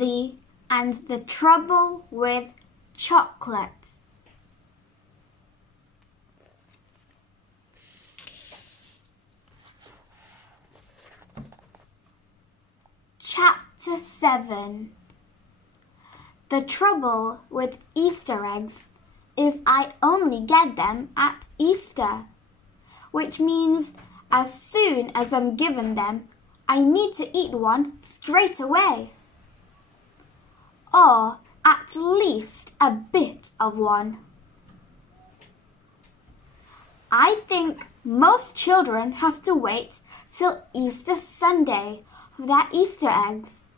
Rosie and the Trouble with Chocolate. Chapter 7. The trouble with Easter eggs is I only get them at Easter, which means as soon as I'm given them, I need to eat one straight away. Or at least a bit of one. I think most children have to wait till Easter Sunday for their Easter eggs.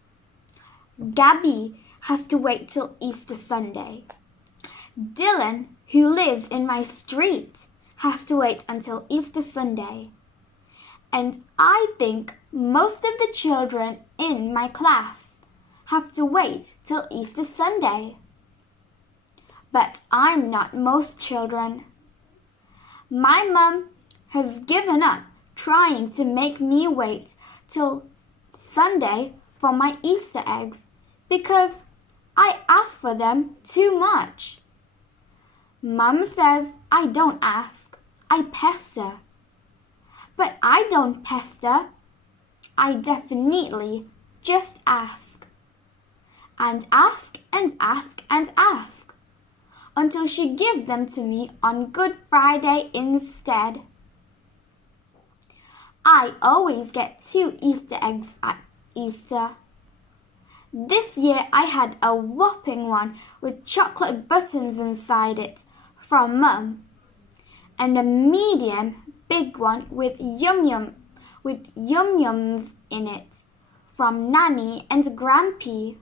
Gabby has to wait till Easter Sunday. Dylan, who lives in my street, has to wait until Easter Sunday. And I think most of the children in my class have to wait till Easter Sunday. But I'm not most children. My mum has given up trying to make me wait till Sunday for my Easter eggs because I ask for them too much. Mum says I don't ask, I pester. But I don't pester. I definitely just ask. And ask and ask and ask until she gives them to me on Good Friday instead. I always get 2 Easter eggs at Easter. This year I had a whopping one with chocolate buttons inside it from Mum, and a medium big one with yum-yums in it from Nanny and Grampy.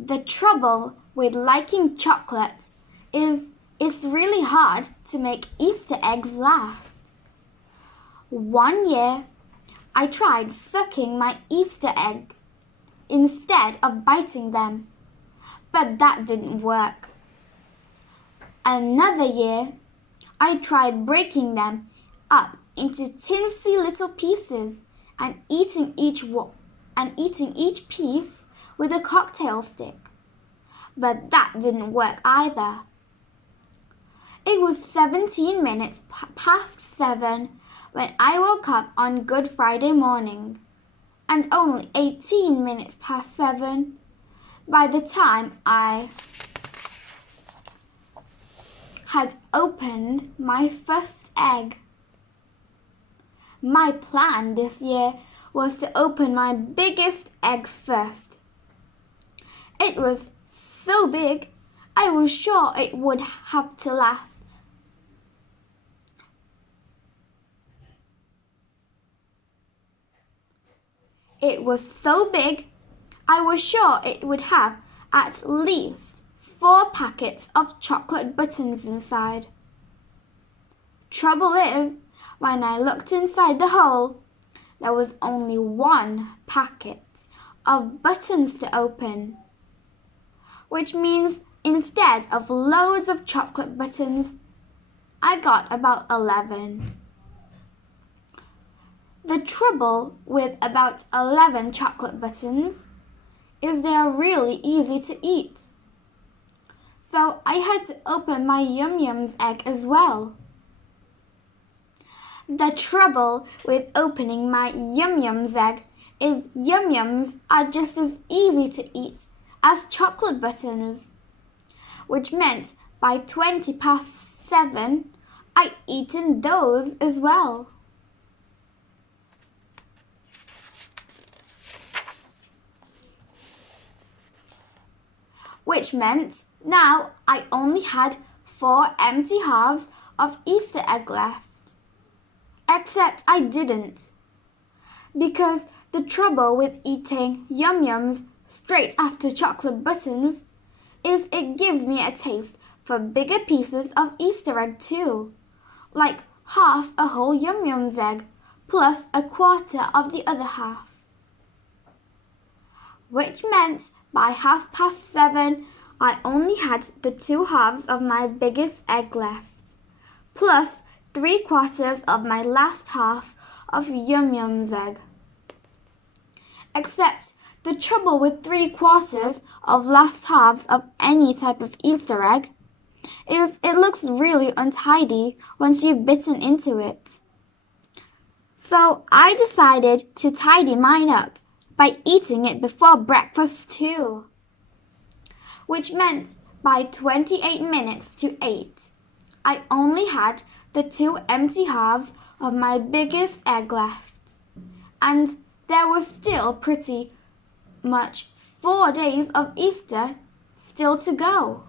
The trouble with liking chocolate is it's really hard to make Easter eggs last. One year, I tried sucking my Easter egg instead of biting them, but that didn't work. Another year, I tried breaking them up into tinsy little pieces and eating each piece with a cocktail stick, but that didn't work either. It was 17 minutes past 7 when I woke up on Good Friday morning, and only 18 minutes past 7 by the time I had opened my first egg. My plan this year was to open my biggest egg first. It was so big, I was sure it would have to last. It was so big, I was sure it would have at least 4 packets of chocolate buttons inside. Trouble is, when I looked inside the hole, there was only 1 packet of buttons to open, which means instead of loads of chocolate buttons, I got about 11. The trouble with about 11 chocolate buttons is they are really easy to eat. So I had to open my Yum-Yums egg as well. The trouble with opening my Yum-Yums egg is Yum-Yums are just as easy to eat as chocolate buttons, which meant by 20 past 7, I'd eaten those as well. Which meant now I only had 4 empty halves of Easter egg left. Except I didn't. Because the trouble with eating Yum-Yums straight after chocolate buttons is it gives me a taste for bigger pieces of Easter egg too, like half a whole Yum-Yums egg plus a quarter of the other half. Which meant by 7:30, I only had the 2 halves of my biggest egg left, plus 3/4 of my last half of Yum Yum's egg. Except the trouble with 3/4 of last halves of any type of Easter egg is it looks really untidy once you've bitten into it. So I decided to tidy mine up by eating it before breakfast too, which meant by 28 minutes to 8, I only had the 2 empty halves of my biggest egg left, and there was still pretty much 4 days of Easter still to go.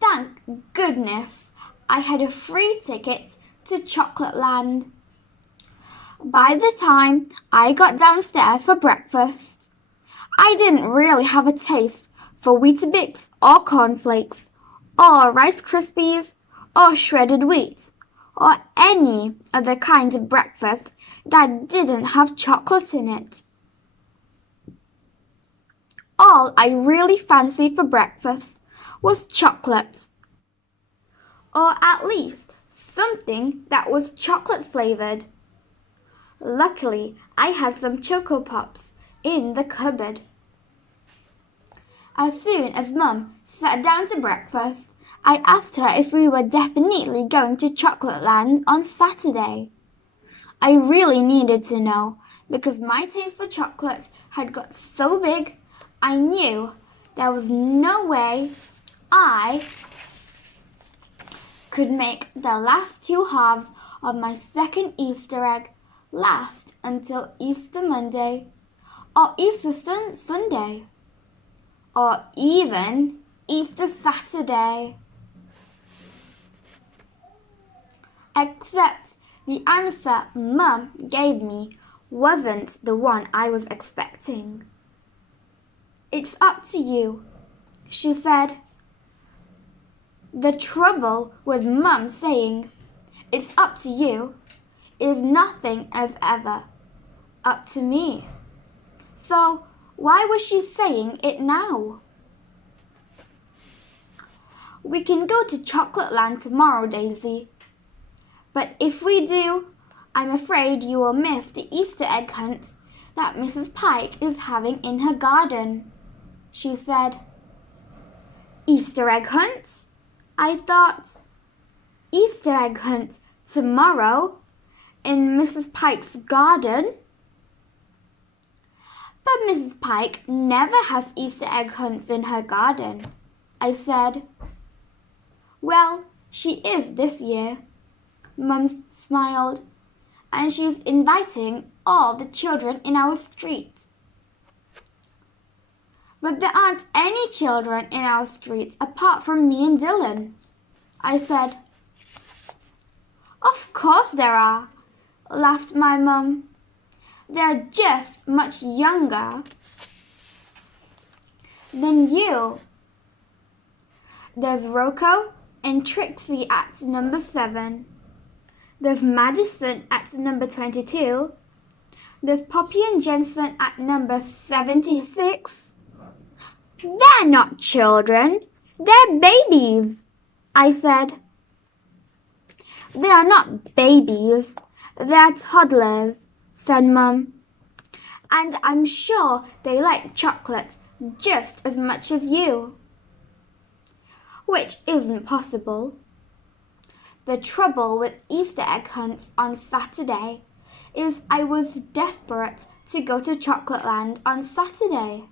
Thank goodness I had a free ticket to Chocolate Land. By the time I got downstairs for breakfast, I didn't really have a taste for Weetabix or cornflakes or Rice Krispies or shredded wheat or any other kind of breakfast that didn't have chocolate in it. All I really fancied for breakfast was chocolate, or at least something that was chocolate flavored. Luckily, I had some Choco Pops in the cupboard. As soon as Mum sat down to breakfast, I asked her if we were definitely going to Chocolate Land on Saturday. I really needed to know because my taste for chocolate had got so big, I knew there was no way I could make the last 2 halves of my second Easter egg last until Easter Monday or Easter Sunday or even Easter Saturday. Except the answer Mum gave me wasn't the one I was expecting. "It's up to you," she said. The trouble with Mum saying, "It's up to you," is nothing as ever up to me. So why was she saying it now? "We can go to Chocolate Land tomorrow, Daisy. But if we do, I'm afraid you will miss the Easter egg hunt that Mrs. Pike is having in her garden," she said. "Easter egg hunt?" I thought. "Easter egg hunt tomorrow in Mrs. Pike's garden?" "But Mrs. Pike never has Easter egg hunts in her garden," I said. "Well, she is this year," Mum smiled, "and she's inviting all the children in our street." "But there aren't any children in our street apart from me and Dylan," I said. "Of course there are," laughed my mum. "They're just much younger than you. There's Rocco and Trixie at number 7. There's Madison at number 22. There's Poppy and Jensen at number 76. "They're not children, they're babies," I said. "They are not babies, they're toddlers," said Mum. "And I'm sure they like chocolate just as much as you." Which isn't possible. The trouble with Easter egg hunts on Saturday is I was desperate to go to Chocolate Land on Saturday.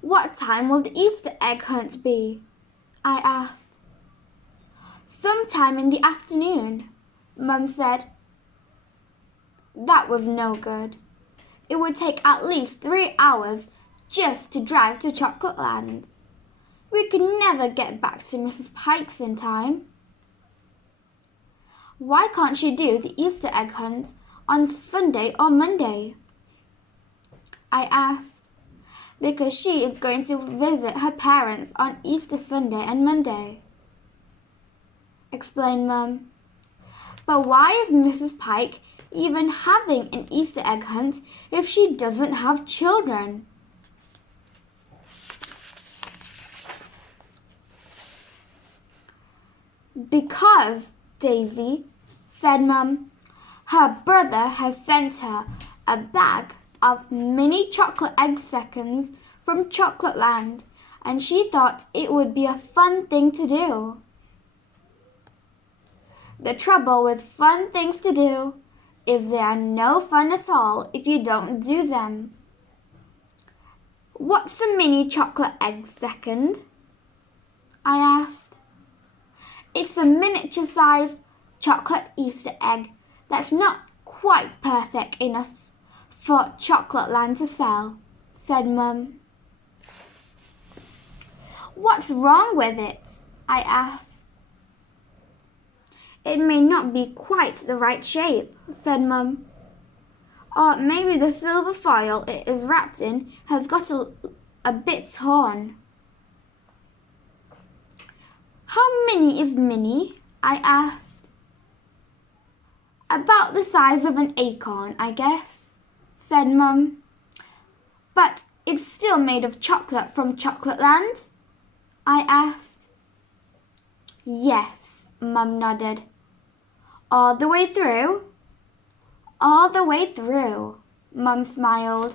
"What time will the Easter egg hunt be?" I asked. "Sometime in the afternoon," Mum said. That was no good. It would take at least 3 hours just to drive to Chocolate Land. We could never get back to Mrs. Pike's in time. "Why can't she do the Easter egg hunt on Sunday or Monday?" I asked. "Because she is going to visit her parents on Easter Sunday and Monday," explained Mum. But why is Mrs. Pike even having an Easter egg hunt if she doesn't have children? Because, Daisy, said Mum, her brother has sent her a bag of mini chocolate egg seconds from Chocolate Land, and she thought it would be a fun thing to do. The trouble with fun things to do is they are no fun at all if you don't do them. What's a mini chocolate egg second? I asked. It's a miniature-sized chocolate Easter egg that's not quite perfect enough for Chocolate Land to sell, said Mum. What's wrong with it? I asked. It may not be quite the right shape, said Mum. Or maybe the silver foil it is wrapped in has got a bit torn. How mini is mini? I asked. About the size of an acorn, I guess, said Mum. But it's still made of chocolate from Chocolate Land? I asked. Yes, Mum nodded. All the way through? All the way through, Mum smiled.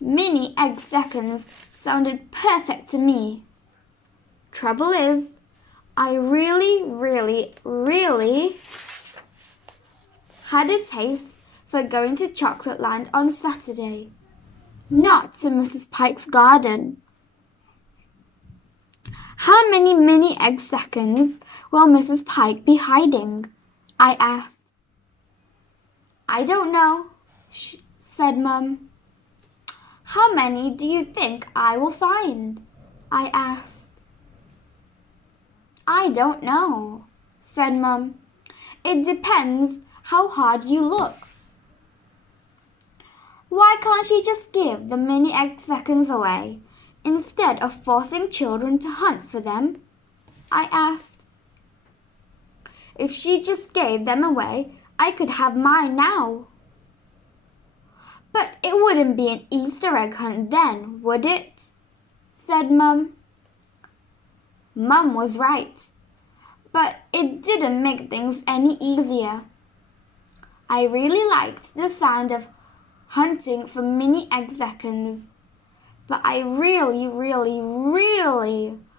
Mini egg seconds sounded perfect to me. Trouble is, I really had a taste for going to Chocolate Land on Saturday, not to Mrs. Pike's garden. How many mini egg seconds will Mrs. Pike be hiding? I asked. I don't know, said Mum. How many do you think I will find? I asked. I don't know, said Mum. It depends how hard you look. Why can't she just give the mini egg seconds away instead of forcing children to hunt for them? I asked. If she just gave them away, I could have mine now. But it wouldn't be an Easter egg hunt then, would it? Said Mum. Mum was right, but it didn't make things any easier. I really liked the sound of hunting for mini egg seconds, but I really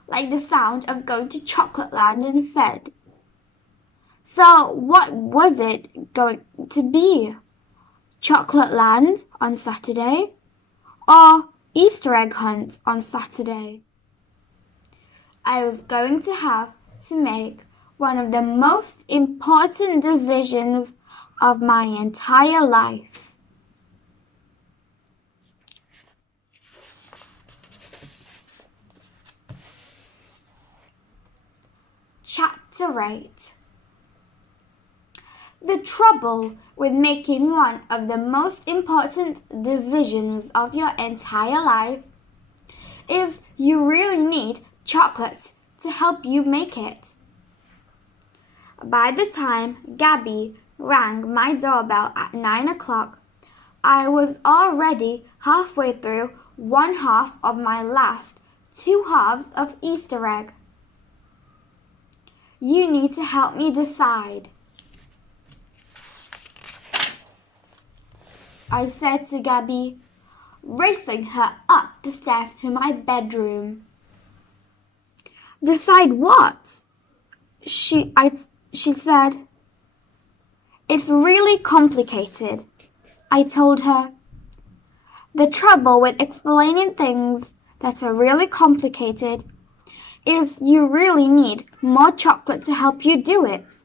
liked the sound of going to Chocolate Land instead. So what was it going to be? Chocolate Land on Saturday or Easter egg hunt on Saturday? I was going to have to make one of the most important decisions of my entire life. Chapter 8. The trouble with making one of the most important decisions of your entire life is you really need chocolate to help you make it. By the time Gabby rang my doorbell at 9 o'clock, I was already halfway through one half of my last 2 halves of Easter egg. You need to help me decide, I said to Gabby, racing her up the stairs to my bedroom. Decide what? She said. It's really complicated, I told her. The trouble with explaining things that are really complicated is you really need more chocolate to help you do it.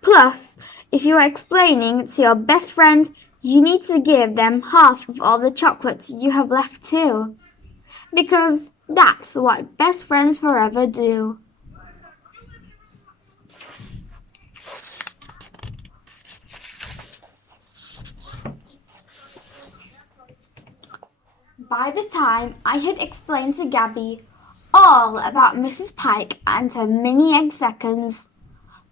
Plus, if you are explaining to your best friend, you need to give them half of all the chocolate you have left too, because that's what best friends forever do. By the time I had explained to Gabby all about Mrs. Pike and her mini egg seconds,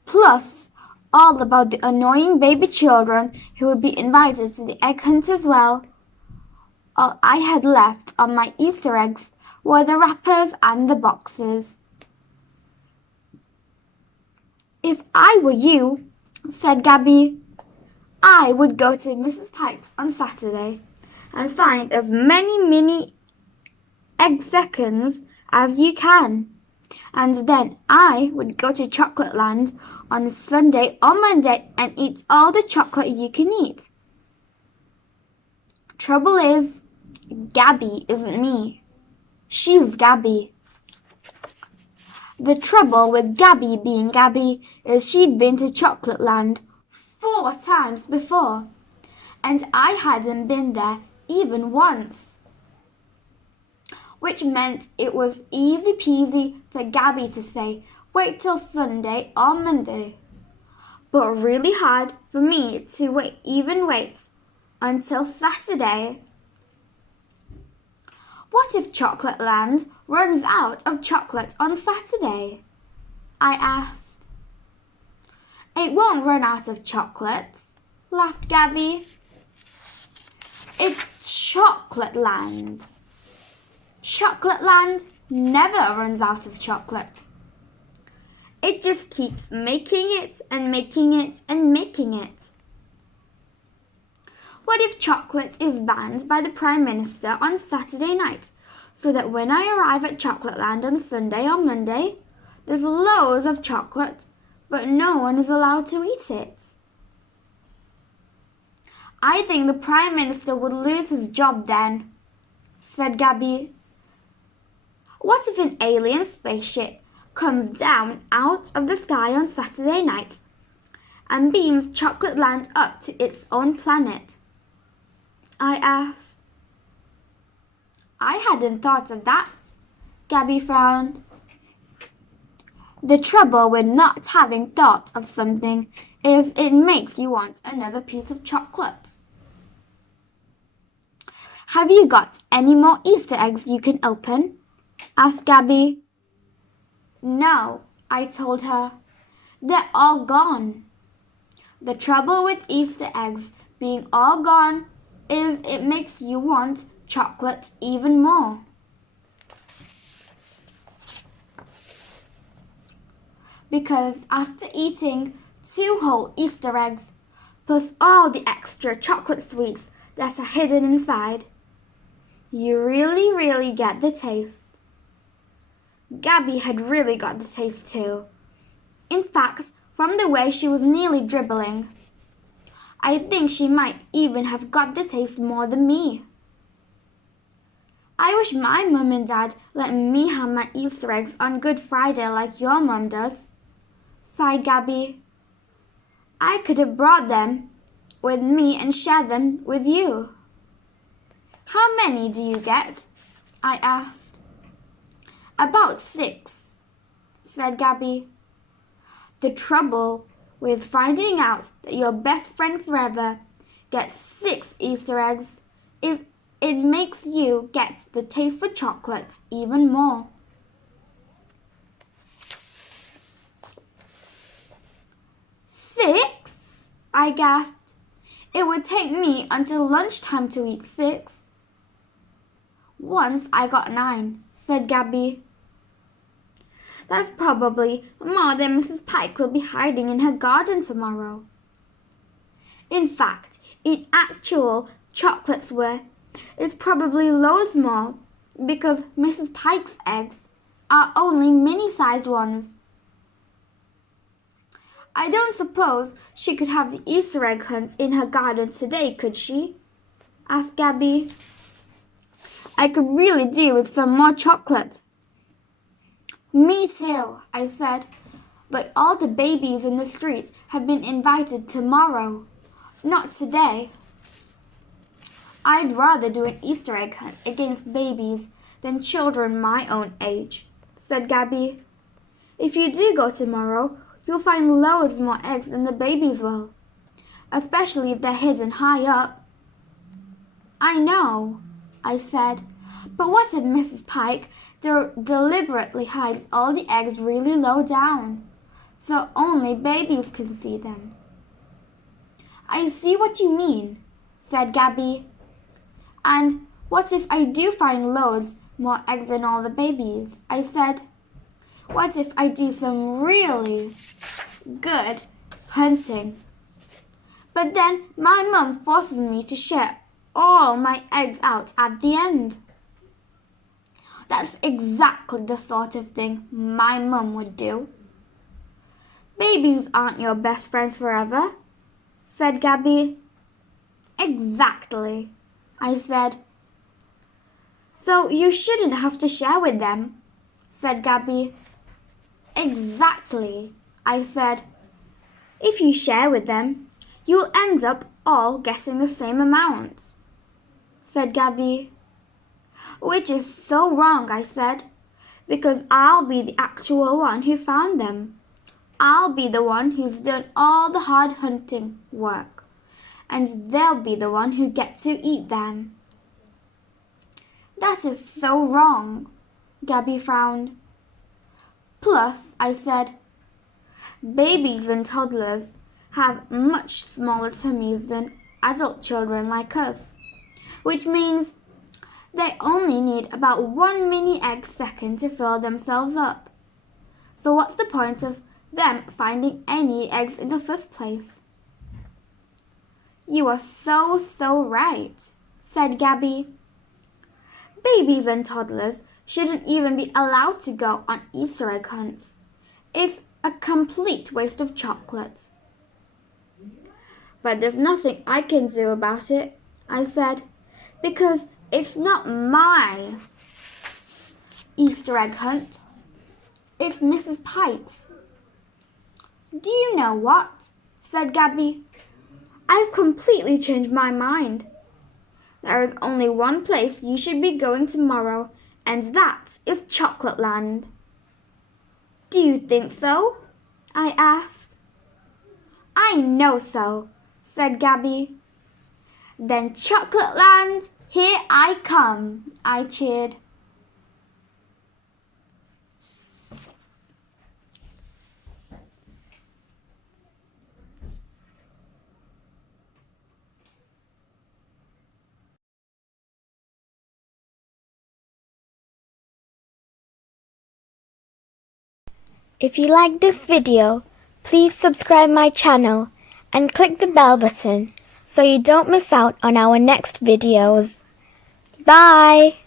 plus all about the annoying baby children who would be invited to the egg hunt as well. All I had left on my Easter eggs were the wrappers and the boxes. "If I were you," said Gabby, "I would go to Mrs. Pike's on Saturday and find as many mini egg seconds as you can. And then I would go to Chocolate Land on Sunday or Monday and eat all the chocolate you can eat. Trouble is, Gabby isn't me. She's Gabby. The trouble with Gabby being Gabby is she'd been to Chocolate Land 4 times before, and I hadn't been there even once. Which meant it was easy peasy for Gabby to say, wait till Sunday or Monday, but really hard for me to wait until Saturday. What if Chocolate Land runs out of chocolate on Saturday? I asked. It won't run out of chocolates, laughed Gabby. It's Chocolate Land. Chocolate Land never runs out of chocolate. It just keeps making it and making it and making it. What if chocolate is banned by the Prime Minister on Saturday night, so that when I arrive at Chocolate Land on Sunday or Monday, there's loads of chocolate, but no one is allowed to eat it? I think the Prime Minister would lose his job then, said Gabby. What if an alien spaceship comes down out of the sky on Saturday night and beams Chocolate Land up to its own planet? I asked. I hadn't thought of that, Gabby frowned. The trouble with not having thought of something is it makes you want another piece of chocolate. Have you got any more Easter eggs you can open? Asked Gabby. No, I told her. They're all gone. The trouble with Easter eggs being all gone is it makes you want chocolate even more. Because after eating 2 whole Easter eggs, plus all the extra chocolate sweets that are hidden inside, you really get the taste. Gabby had really got the taste too. In fact, from the way she was nearly dribbling, I think she might even have got the taste more than me. I wish my mum and dad let me have my Easter eggs on Good Friday like your mum does, sighed Gabby. I could have brought them with me and shared them with you. How many do you get? I asked. About 6, said Gabby. The trouble with finding out that your best friend forever gets 6 Easter eggs is it makes you get the taste for chocolate even more. "6?" I gasped. It would take me until lunchtime to eat 6. Once I got 9, said Gabby. That's probably more than Mrs. Pike will be hiding in her garden tomorrow. In fact, in actual chocolate's worth, it's probably loads more because Mrs. Pike's eggs are only mini-sized ones. I don't suppose she could have the Easter egg hunt in her garden today, could she? Asked Gabby. I could really do with some more chocolate. Me too, I said, but all the babies in the street have been invited tomorrow, not today. I'd rather do an Easter egg hunt against babies than children my own age, said Gabby. If you do go tomorrow, you'll find loads more eggs than the babies will, especially if they're hidden high up. I know, I said, but what if Mrs. Pike deliberately hides all the eggs really low down, so only babies can see them. I see what you mean, said Gabby. And what if I do find loads more eggs than all the babies? I said. What if I do some really good hunting? But then my mum forces me to share all my eggs out at the end. That's exactly the sort of thing my mum would do. Babies aren't your best friends forever, said Gabby. Exactly, I said. So you shouldn't have to share with them, said Gabby. Exactly, I said. If you share with them, you'll end up all getting the same amount, said Gabby. Which is so wrong, I said, because I'll be the actual one who found them. I'll be the one who's done all the hard hunting work, and they'll be the one who get to eat them. That is so wrong, Gabby frowned. Plus, I said, babies and toddlers have much smaller tummies than adult children like us, which means they only need about 1 mini egg second to fill themselves up. So what's the point of them finding any eggs in the first place? You are so right, said Gabby. Babies and toddlers shouldn't even be allowed to go on Easter egg hunts. It's a complete waste of chocolate. But there's nothing I can do about it, I said, because it's not my Easter egg hunt. It's Mrs. Pike's. Do you know what? Said Gabby. I've completely changed my mind. There is only one place you should be going tomorrow, and that is Chocolate Land. Do you think so? I asked. I know so, said Gabby. Then Chocolate Land, here I come, I cheered. If you like this video, please subscribe my channel and click the bell button so you don't miss out on our next videos. Bye!